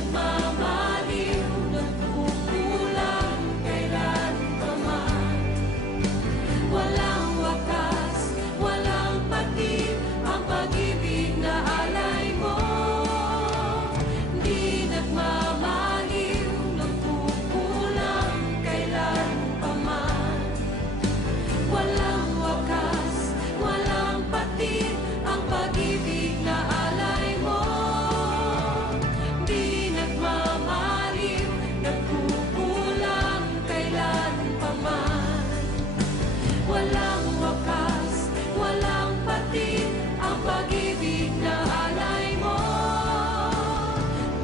nagmamaliw, nagkukulang kailanman. Walang wakas, walang patid ang pag-ibig na alay mo. Di nagmamaliw, nagkukulang kailanman. Walang wakas, walang patid ang pag-ibig na alay mo. Di nagmamaliw, nagkukulang kailanman. Walang wakas, walang patid ang pag-ibig na alay mo.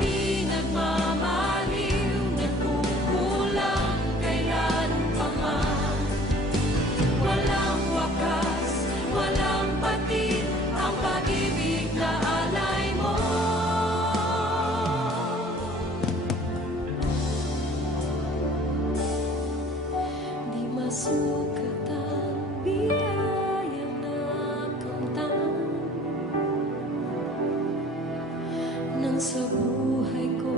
Di nagmamaliw, nagkukulang kailanman. Walang wakas, walang patid ang pag-ibig na alay mo. Di masukat ang biyayang nakamtan nang sa buhay ko